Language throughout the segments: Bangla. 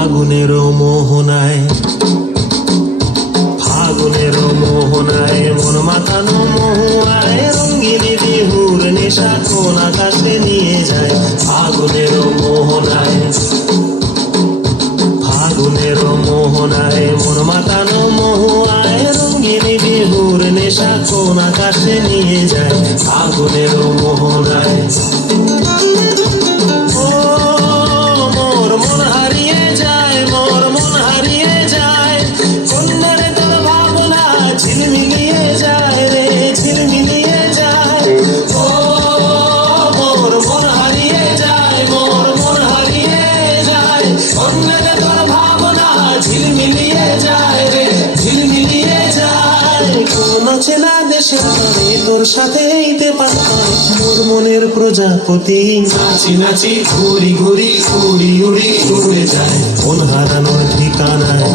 ফাগুনের মোহনায়, ফাগুনের মোহনায় মন মাতানো মহুয়ায় রঙ্গিনী বিহুর নেশা কোন আকাশে নিয়ে যায়। ফাগুনের মোহনায়, ফাগুনের মোহনায় মন মাতানো মহুয়ায় রঙ্গিনী বিহুর নেশা কোন আকাশে নিয়ে যায়। ফাগুনের মোহনায় চেনা দেশের তরে তোর সাথে এইতে পারতাম মোর মনের প্রজাপতি। নাচি নাচি ঘুরি ঘুরি উড়ি উড়ি উড়ে যায় মন হারানোর ঠিকানায়।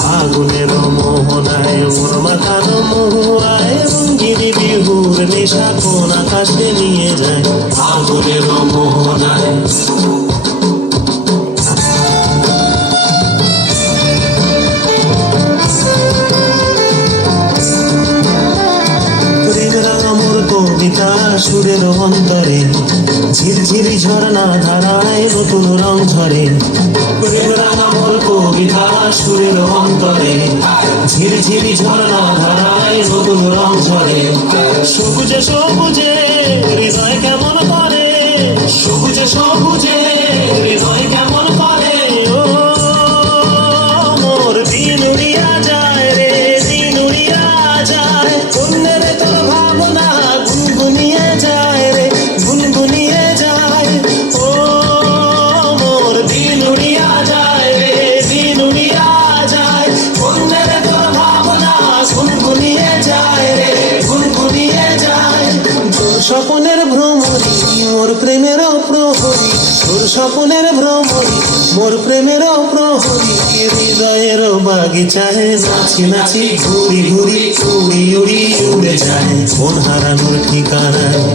ফাগুনের মোহনায় মোর মাথানো মহুয়ায় রঙ্গিনী বিহুর নেশা কোন আকাশে নিয়ে যায়। ফাগুনের মোহনায় কবিতা সুরের অন্তরে ঝিরঝিরি ঝর্ণা ধারায় নতুন রং ঝরে। প্রেম রাঙামোর কবিতা সুরের অন্তরে ঝিরঝিরি ঝর্ণা ধারায় নতুন রং ঝরে। সবুজে সবুজে হৃদয় কেমন করে, সবুজে সবুজে হৃদয় কেমন করে। ও মোর দিন উড়িয়া যায় রে, দিন উড়িয়া যায় অন্যের তোর ভাবনা গুনগুনিয়ে যায় রে, গুনগুনিয়ে যায়। ও মোর দিন উড়িয়া যায় রে, দিন উড়িয়া যায় অন্যের তোর ভাবনা গুনগুনিয়ে যায় রে, গুনগুনিয়ে যায়। তোর স্বপনের ভ্রমরি মোর প্রেমের প্রহরী, তোর স্বপনের ভ্রমরি মোর প্রেমের প্রহরী। হৃদয়ের বাগিচায় নাচি নাচি ঘুরি ঘুরি উড়ি উড়ি উড়ে যায় মন হারানোর ঠিকানায়।